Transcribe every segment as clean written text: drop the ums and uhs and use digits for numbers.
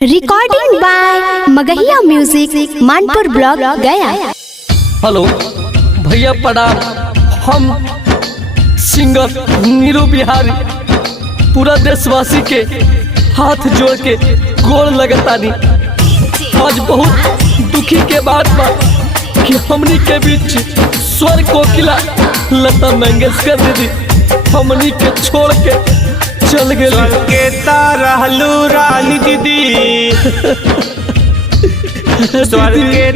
Recording by Magahiya music Manpur block Gaya. Hello भैया प्रणाम। हम सिंगर नीरू बिहारी पूरा देशवासी के हाथ जोड़ के गोड़ लगतानी। आज बहुत दुखी के बात बा कि हमनी के बीच स्वर कोकिला लता मंगेशकर दीदी हमनी के छोड़ के चल गए। के रहलू रानी दीदी स्वर के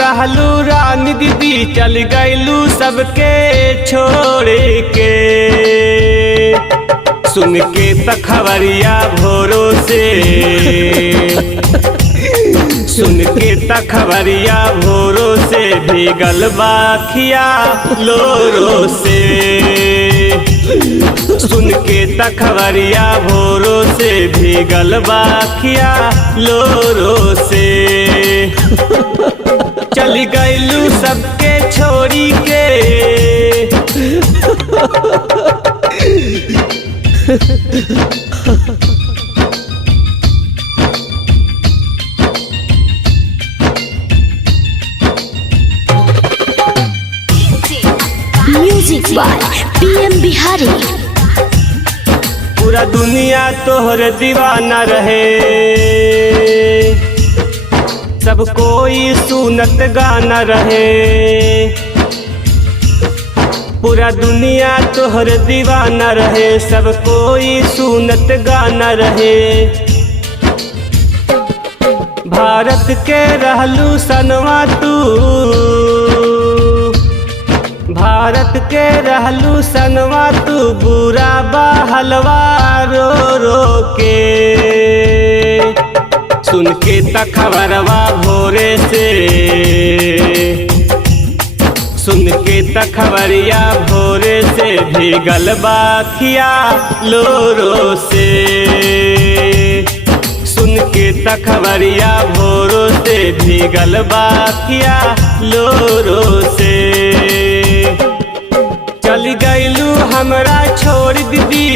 रहलू रानी दीदी चल गईलू सबके छोड़ के। सुन के तखबरिया भोरों से सुन के तखबरिया भोरों से भीगल बाखिया लोरो से। सुन के तखबरिया भोरों से भीगल बाखिया लोरो से। चल गईलू सबके छोड़ी के। Music by PM Bihari. पूरा दुनिया तोहर दीवाना रहे, सब कोई सुनत गाना रहे। पूरा दुनिया तोहर दीवाना रहे, सब कोई सुनत गाना रहे। भारत के रहलू सनवा तू, भारत के रहलू सनवा तू बुरा बहलवा रो रो के। सुन के तखबरवा भोरे से, सुन के तखबरिया भोरे से भीगल बाखिया लोरो से। सुन के तखबरिया भोरों से भीगल बाखिया लोरो से। चल गईलू हमरा छोड़ दीदी